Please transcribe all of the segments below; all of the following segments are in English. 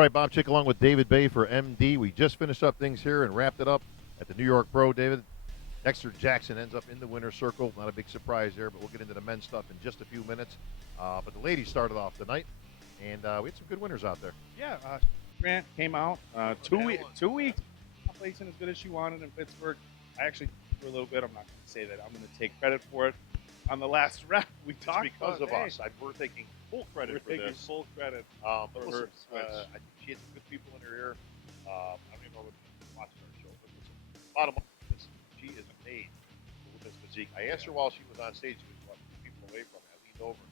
right, Bob Chick along with David Bay for MD. We just finished up things here and wrapped it up at the New York Pro. David, Dexter Jackson ends up in the winner's circle. Not a big surprise there, but we'll get into the men's stuff in just a few minutes. But the ladies started off the night, and we had some good winners out there. Yeah, Grant came out 2 weeks, not placing as good as she wanted in Pittsburgh. I actually for a little bit. I'm not going to say that I'm going to take credit for it. On the last round, we talked because about, of us. We're taking full credit for this. Full credit But for listen, her. I think she had some good people in her ear. I don't even know what watching our show, but listen, bottom line is she is amazed with this physique. I asked her while she was on stage, she was about 2 people away from me. I leaned over.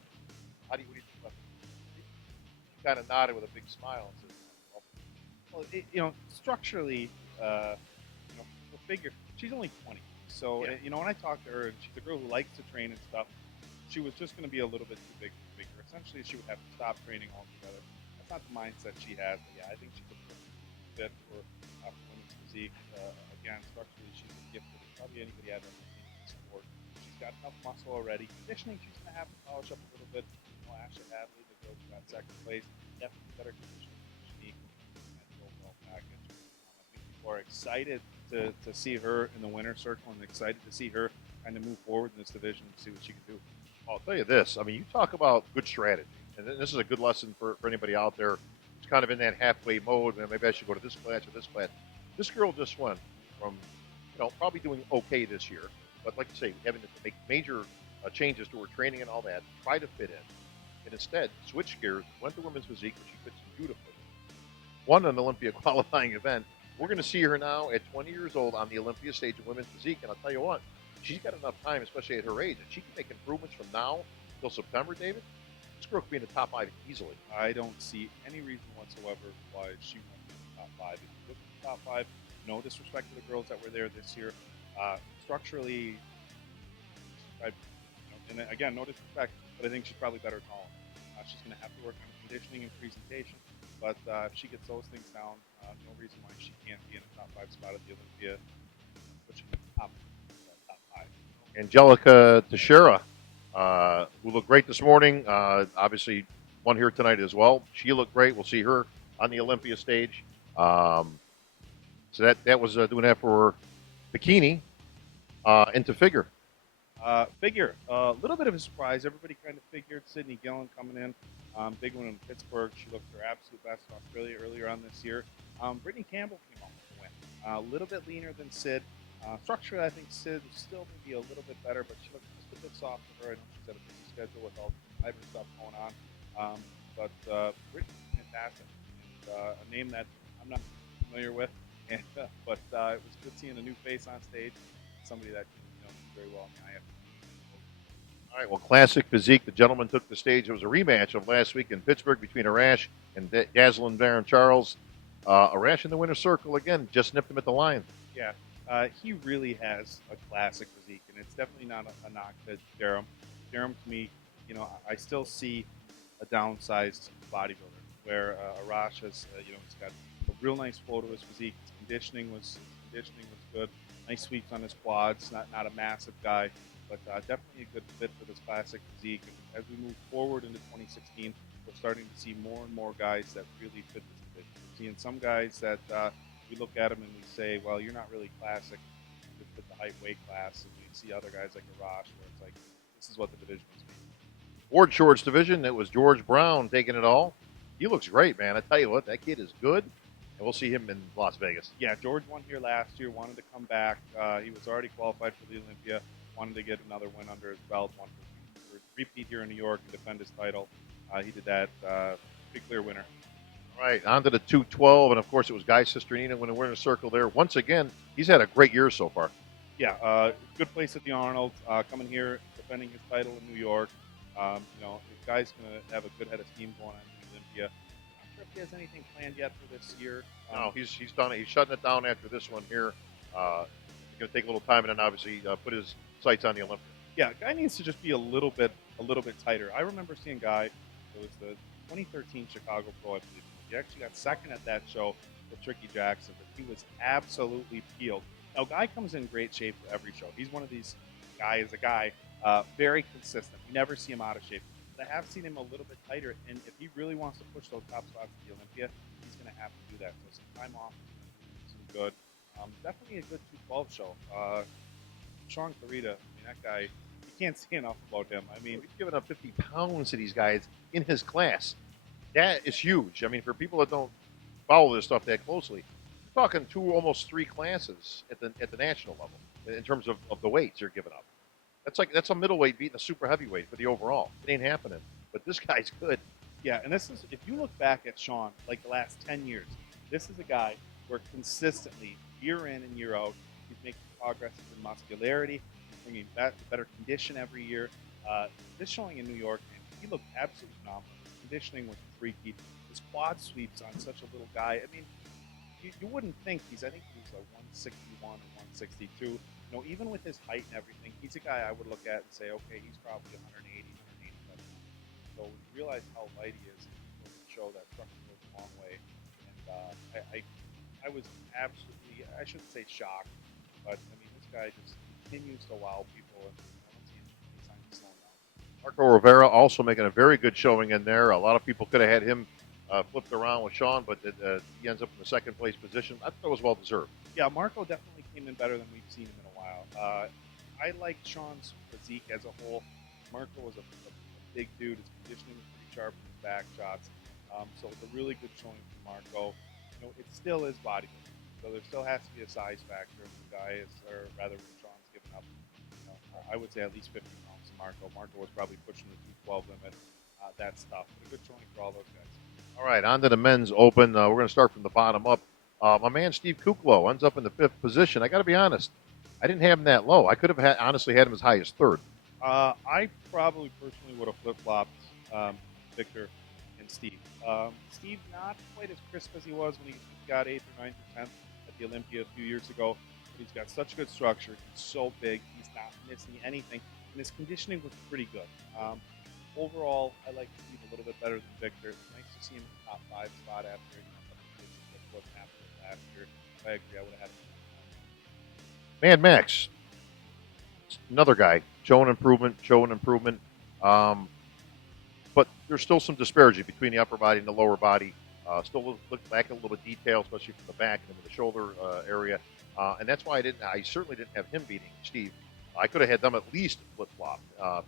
What do you think about this? She kind of nodded with a big smile and said, Well, structurally, her figure, she's only 20. So, when I talked to her, and she's a girl who likes to train and stuff, she was just going to be a little bit too big for figure. Essentially, she would have to stop training altogether. That's not the mindset she has. But yeah, I think she's a fit for women's physique. Again, structurally, she's a gift that probably anybody had in the sport. She's got enough muscle already. Conditioning, she's going to have to polish up a little bit. Ashley Hadley, the girl who got second place, definitely better conditioning technique and the overall package. I think people are excited to see her in the winner's circle and excited to see her kind of move forward in this division and see what she can do. I'll tell you this. I mean, you talk about good strategy, and this is a good lesson for anybody out there who's kind of in that halfway mode. And maybe I should go to this class or this class. This girl just went from, probably doing okay this year, but like you say, having to make major changes to her training and all that, try to fit in, and instead switched gears, went to women's physique, which she fits beautifully. Won an Olympia qualifying event. We're going to see her now at 20 years old on the Olympia stage of women's physique, and I'll tell you what, she's got enough time, especially at her age, and she can make improvements from now till September, David. This girl could be in the top 5 easily. I don't see any reason whatsoever why she won't be in the top 5. If you look at the top 5, no disrespect to the girls that were there this year. Structurally, and again, no disrespect, but I think she's probably better taller. She's going to have to work on conditioning and presentation, but if she gets those things down, no reason why she can't be in a top 5 spot at the Olympia, pushing the top 5. Angelica Teixeira, who looked great this morning, obviously won here tonight as well. She looked great. We'll see her on the Olympia stage. So that was doing that for bikini into figure. Figure, a little bit of a surprise. Everybody kind of figured Sydney Gillen coming in, big one in Pittsburgh. She looked her absolute best in Australia earlier on this year. Brittany Campbell came on with the win. A little bit leaner than Sid. Structurally, I think Sid is still maybe a little bit better, but she looked just a bit soft for her. I know she's got a busy schedule with all the fiber stuff going on. But Brittany's fantastic. And, a name that I'm not familiar with, but it was good seeing a new face on stage. Somebody that can do very well in the IFBB. All right, well, classic physique. The gentleman took the stage. It was a rematch of last week in Pittsburgh between Arash and Dazzlin' Baron Charles. Arash in the winner's circle again, just nipped him at the line. Yeah, he really has a classic physique, and it's definitely not a knock to Durham. Durham, to me, I still see a downsized bodybuilder where Arash has, he's got a real nice flow to his physique. His conditioning was good. Nice sweeps on his quads. Not a massive guy, but definitely a good fit for this classic physique. And as we move forward into 2016, we're starting to see more and more guys that really fit this division. We're seeing some guys that we look at them and we say, well, you're not really classic. You just fit the height weight class. And we see other guys like Arash where it's like, this is what the division is. Ward Shorts division, it was George Brown taking it all. He looks great, man. I tell you what, that kid is good. And we'll see him in Las Vegas. Yeah, George won here last year, wanted to come back. He was already qualified for the Olympia, wanted to get another win under his belt, wanted to repeat here in New York and defend his title. He did that. Pretty clear winner. All right, on to the 212, and of course it was Guy Cisternino in the winner's circle there. Once again, he's had a great year so far. Yeah, good place at the Arnold, coming here, defending his title in New York. The guy's going to have a good head of steam going on in the Olympia. If he has anything planned yet for this year. No, he's done it. He's shutting it down after this one here. He's going to take a little time and then obviously put his sights on the Olympia. Yeah, Guy needs to just be a little bit tighter. I remember seeing Guy. It was the 2013 Chicago Pro. I believe he actually got second at that show with Tricky Jackson, but he was absolutely peeled. Now, Guy comes in great shape for every show. He's one of these guys, very consistent. We never see him out of shape. I have seen him a little bit tighter, and if he really wants to push those top spots at the Olympia, he's going have to do that. So some time off is some good. Definitely a good 212 show. Sean Clarita, I mean, that guy, you can't say enough about him. I mean, He's giving up 50 pounds to these guys in his class. That is huge. I mean, for people that don't follow this stuff that closely, you're talking two, almost three classes at the national level in terms of the weights you're giving up. That's a middleweight beating a super heavyweight for the overall. It ain't happening. But this guy's good. yeah, and this is, if you look back at Sean, like the last 10 years, this is a guy where consistently, year in and year out, he's making progress in muscularity, he's bringing better condition every year. This showing in New York, man, he looked absolutely phenomenal. His conditioning was freaky. His quad sweeps on such a little guy. I mean, you wouldn't think I think he's like 161 or 162. You know, even with his height and everything, he's a guy I would look at and say, okay, he's probably 180, 185 pounds. So when you realize how light he is, it will show that structure goes a long way. And I was absolutely, I shouldn't say shocked, but I mean, this guy just continues to wow people, and I don't see any signs of slowing down. Marco Rivera also making a very good showing in there. A lot of people could have had him flipped around with Sean, but he ends up in the second place position. I thought it was well deserved. Yeah, Marco definitely came in better than we've seen him in a while. I liked Sean's physique as a whole. Marco was a big dude. His conditioning was pretty sharp in his back shots. So it was a really good showing from Marco. You know, it still is bodybuilding, so there still has to be a size factor. If the guy is, or rather, when Sean's given up, you know, I would say at least 50 pounds to Marco. Marco was probably pushing the 212 limit. That's tough, but a good showing for all those guys. All right, on to the men's open. We're going to start from the bottom up. My man Steve Kuklo ends up in the fifth position. I got to be honest, I didn't have him that low. I could have honestly had him as high as third. I probably personally would have flip-flopped Victor and Steve. Steve, not quite as crisp as he was when he got 8th or 9th or 10th at the Olympia a few years ago. But he's got such good structure. He's so big. He's not missing anything. And his conditioning was pretty good. Overall, I like Steve a little bit better than Victor. It's nice to see him in the top 5 spot after what wasn't happening last year. I agree. I would have had him. Mad Max, another guy showing improvement. But there's still some disparity between the upper body and the lower body. Still look lacking a little bit of detail, especially from the back and the shoulder area. And that's why I certainly didn't have him beating Steve. I could have had them at least flip-flop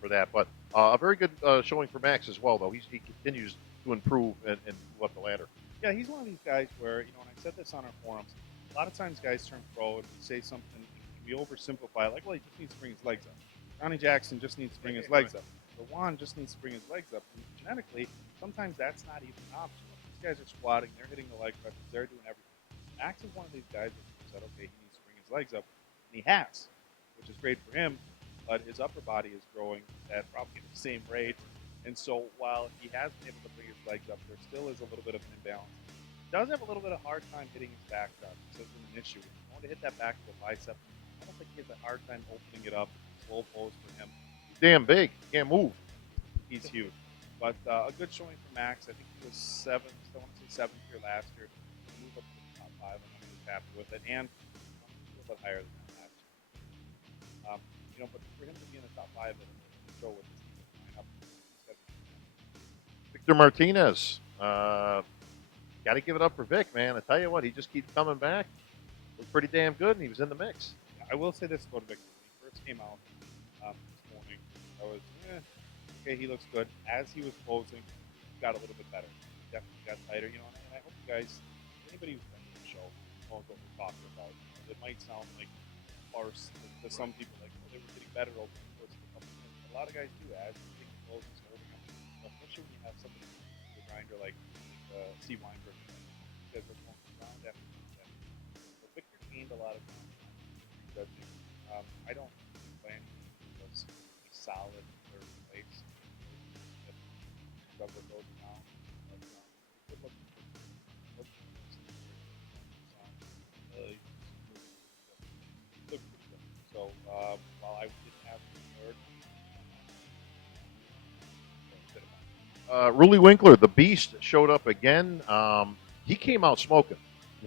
for that. But a very good showing for Max as well, though. He continues to improve and move up the ladder. Yeah, he's one of these guys where, you know, and I said this on our forums, a lot of times guys turn pro and say something, we oversimplify it, like, well, he just needs to bring his legs up. Johnny Jackson just needs to bring his legs up. But Juan just needs to bring his legs up. And genetically, sometimes that's not even an option. These guys are squatting, they're hitting the leg presses, they're doing everything. Max is one of these guys that said, okay, he needs to bring his legs up, and he has, which is great for him, but his upper body is growing at probably the same rate. And so while he has been able to bring his legs up, there still is a little bit of an imbalance. He does have a little bit of hard time hitting his back shot. This isn't an issue. If you want to hit that back to the bicep, I don't think he has a hard time opening it up. Slow pose for him. He's damn big. Can't move. He's huge. But a good showing for Max. I think he was 7th, I want to say 7th here last year. He moved up to the top 5, and I'm really happy with it. And a little bit higher than that last year. You know, but for him to be in the top 5 at the show with this lineup, he's got to be. Victor Martinez. Got to give it up for Vic, man. I tell you what, he just keeps coming back. Looked pretty damn good, and he was in the mix. I will say this about Victor. When he first came out this morning, I was, okay, he looks good. As he was closing, he got a little bit better. He definitely got tighter, you know, and I hope you guys, anybody who's been to the show knows what we're talking about. It might sound like farce to some people, like, well, they were getting better over the course of a couple of minutes. A lot of guys do, as you take the closes and holding them. Especially when you have somebody who's a grinder like Steve Weinberg, because they're going round after round. So Victor gained a lot of ground. I don't plan he was a solid third place. If Trevor goes down, but good look. Look pretty good. So while I didn't have the third, Rully Winkler, the beast, showed up again. He came out smoking.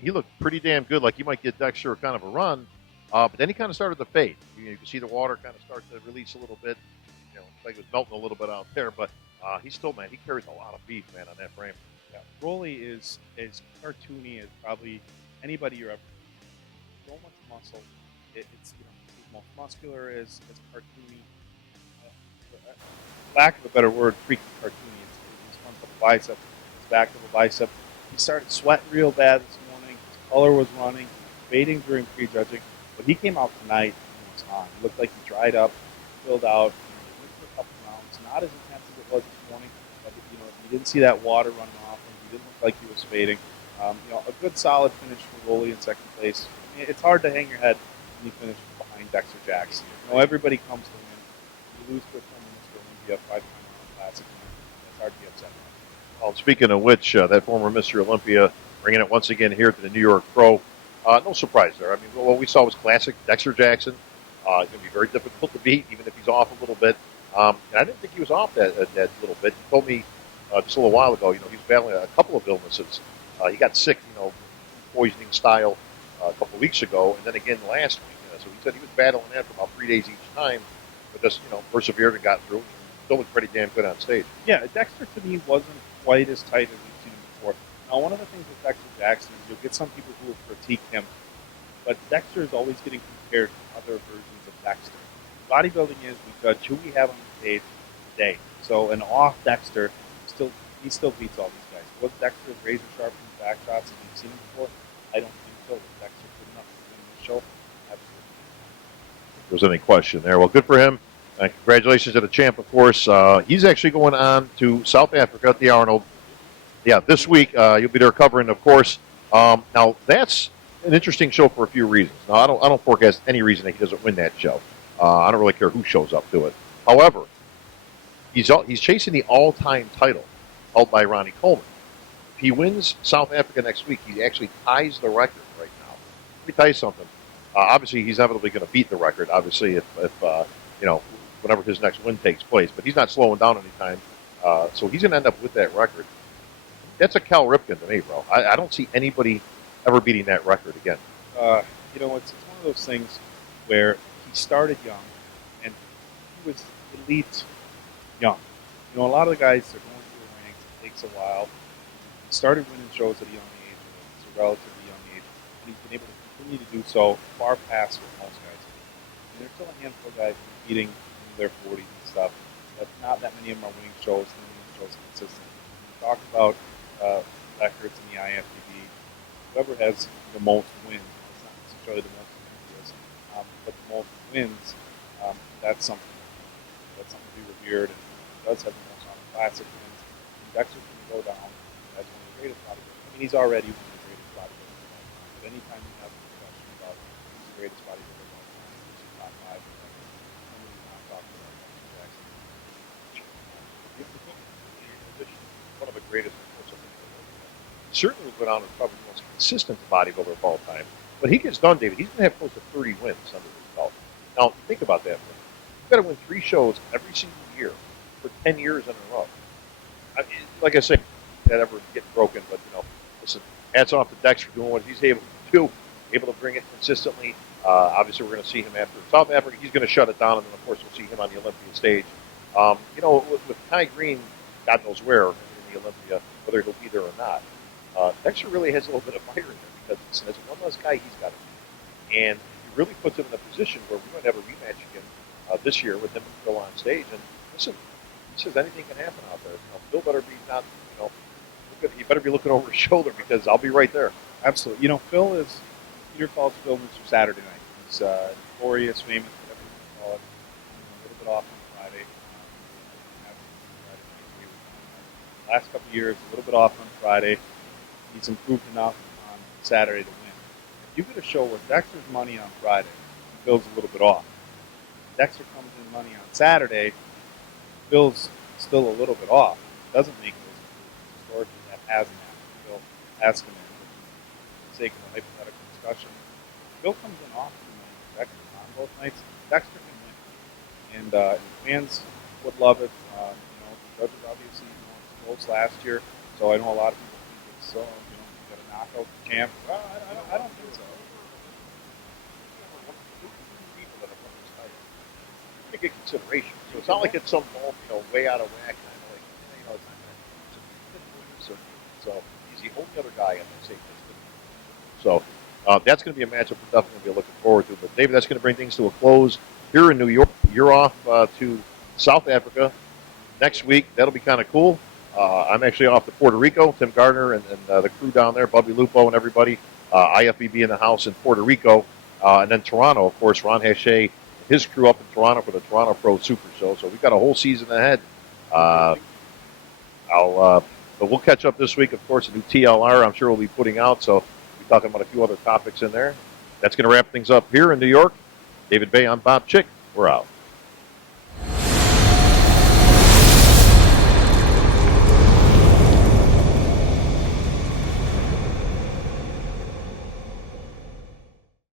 He looked pretty damn good, like he might get Dexter kind of a run. But then he kind of started to fade. You can see the water kind of start to release a little bit. You know, like it was melting a little bit out there. But he still, man, he carries a lot of beef, man, on that frame. Yeah, Rolly is as cartoony as probably anybody you're ever. So much muscle. It's he's most muscular, as cartoony. Lack of a better word, freaking cartoony. His front of a bicep, his back of a bicep. He started sweating real bad this morning. His color was running. He was fading during prejudging, but he came out tonight and was on. He looked like he dried up, filled out. Went for a couple rounds, not as intense as it was this morning. But you didn't see that water running off him. He didn't look like he was fading. A good solid finish for Rolly in second place. I mean, it's hard to hang your head when you finish behind Dexter Jackson. Everybody comes to win. You lose to someone Mr. Olympia, five-time classic winner. It's hard to be upset about. Well, speaking of which, that former Mr. Olympia bringing it once again here to the New York Pro. No surprise there. I mean, what we saw was classic Dexter Jackson. He's going to be very difficult to beat, even if he's off a little bit. And I didn't think he was off that little bit. He told me just a little while ago, he was battling a couple of illnesses. He got sick, poisoning style a couple of weeks ago, and then again last week. So he said he was battling that for about 3 days each time, but just persevered and got through. Still looked pretty damn good on stage. Yeah, Dexter to me wasn't quite as tight as we've seen him before. Now, one of the things with Dexter Jackson is you'll get some people who will critique him, but Dexter is always getting compared to other versions of Dexter. Bodybuilding is we judge who we have on the stage today. So an off Dexter, he still beats all these guys. Was Dexter as razor sharp in his back shots as we've seen him before? I don't think so. Was Dexter good enough to win this show? Absolutely. If there's any question there. Well, good for him. Congratulations to the champ, of course. He's actually going on to South Africa at the Arnold. Yeah, this week you'll be there covering, of course. Now that's an interesting show for a few reasons. Now I don't forecast any reason that he doesn't win that show. I don't really care who shows up to it. However, he's chasing the all-time title held by Ronnie Coleman. If he wins South Africa next week, he actually ties the record right now. Let me tell you something. Obviously, he's inevitably going to beat the record. Obviously, if whenever his next win takes place, but he's not slowing down anytime. So he's going to end up with that record. That's a Cal Ripken to me, bro. I don't see anybody ever beating that record again. It's one of those things where he started young, and he was elite young. A lot of the guys that are going through the ranks, it takes a while. He started winning shows at a young age, it's a relatively young age, and he's been able to continue to do so far past what most guys do. And there's still a handful of guys competing in their 40s and stuff, but not that many of them are winning shows and winning shows consistently. When you talk about records in the IFBB, whoever has the most wins, it's not necessarily the most Olympias, but the most wins, that's something to be revered, and he does have the most classic wins. And Dexter can go down as one of the greatest bodybuilders. I mean, he's already one of the greatest bodybuilders of all time, but anytime you have a discussion about who's the greatest bodybuilder of all time, who's the top five, somebody's not talking about Dexter Jackson. One of the greatest. Certainly will go down as probably the most consistent bodybuilder of all time. When he gets done, David, he's going to have close to 30 wins under his belt. Now, think about that. You've got to win 3 shows every single year for 10 years in a row. Like I said, that ever get broken, but, listen, hats off to Dexter for doing what he's able to do, able to bring it consistently. Obviously, we're going to see him after South Africa. He's going to shut it down, and then, of course, we'll see him on the Olympian stage. With Kai Green, God knows where in the Olympia, whether he'll be there or not, Dexter really has a little bit of fire in there because as one less guy he's got to be. And he really puts him in a position where we might have a rematch again this year with him and Phil on stage. And listen, he says anything can happen out there. Phil better be not, he better be looking over his shoulder because I'll be right there. Absolutely. Peter calls Phil Mr. Saturday Night. He's notorious, famous, whatever you want to call it. A little bit off on Friday. Last couple of years, a little bit off on Friday. He's improved enough on Saturday to win. If you get a show where Dexter's money on Friday, Phil's a little bit off. Dexter comes in money on Saturday, Phil's still a little bit off. Doesn't make those improvements. Historically, that hasn't happened. Phil has come in for the sake of a hypothetical discussion. Phil comes in off the money for Dexter on both nights. Dexter can win. And fans would love it. The judges obviously close last year, so I know a lot of people think it's you got a knockout champ. Well, I don't think so. To get consideration, so it's not like it's some way out of whack. It's So he's the only other guy on that same list. So that's going to be a matchup we're definitely going to be looking forward to. But David, that's going to bring things to a close here in New York. You're off to South Africa next week. That'll be kind of cool. I'm actually off to Puerto Rico. Tim Gardner and the crew down there, Bubby Lupo and everybody. IFBB in the house in Puerto Rico. And then Toronto, of course, Ron Hache, his crew up in Toronto for the Toronto Pro Super Show. So we've got a whole season ahead. But we'll catch up this week. Of course, a new TLR I'm sure we'll be putting out. So we'll be talking about a few other topics in there. That's going to wrap things up here in New York. David Bay, I'm Bob Chick. We're out.